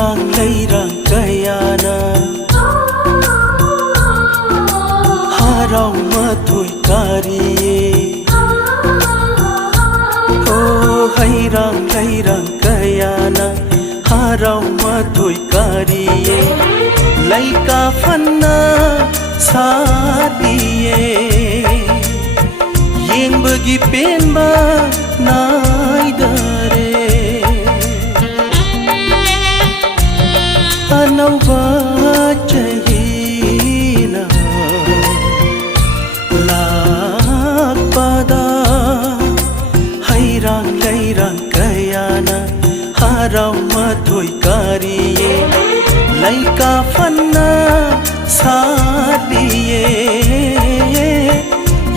hairang leirang kayana harau mathui kariye oh hairang leirang kayana harau mathui kariye laika fanna sadiye yeng bagi penba naidare anauba chahina lakpada hairang leirang kayana harau mathui kariye laika fanna sadiye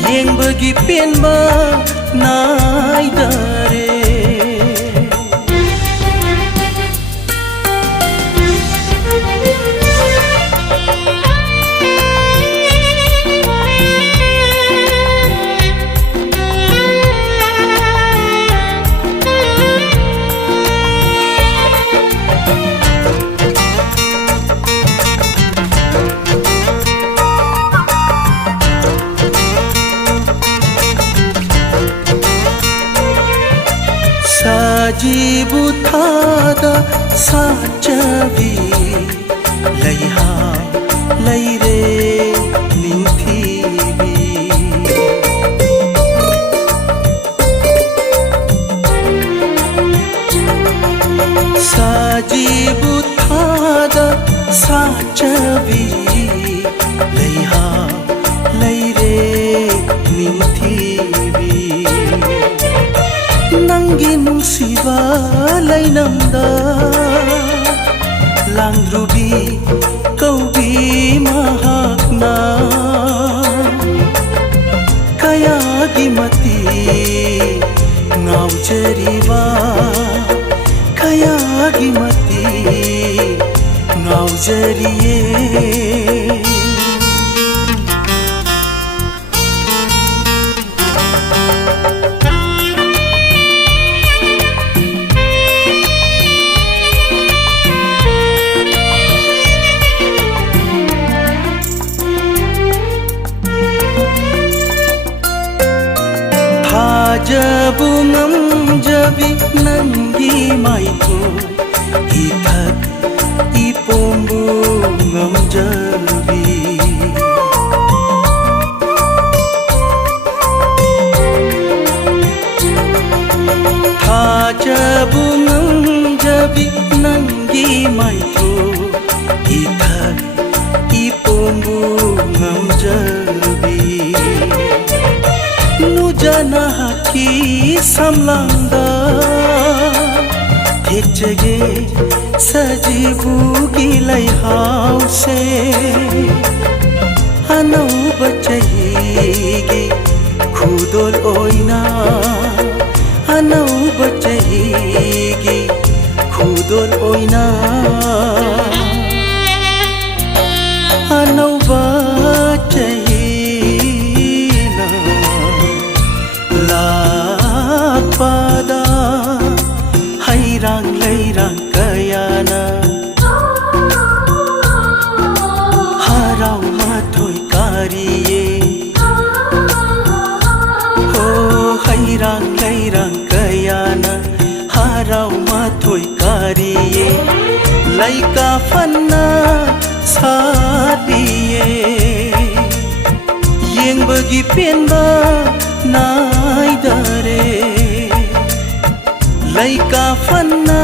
yeng bagi penba naidare sajibu thada sachavi laiha laire ninthibi sajibu thada sachavi laiha laire ninthibi nangi nungsiba lainamda langrubi kaubi mahakna kayagi mati ngaujariwa kayagi mati ngaujariye jabu ngam jabi nangi maiku ithak ipombu ngam jabi tha jabu ngam jabi nangi maiku ithak ipombu ngam jabi nujana ki samlangda एक जगह Sajibu गिलाई हाउसे अनौ बचहीगी खुदोल ओइना अनौ बचहीगी खुदोल ओइना अनौ बचहीना लाpada hairang leirang kayana harau mathui kariye oh hairang leirang kayana harau mathui kariye laika fanna sadiye yeng bagi penba naidare laika fanna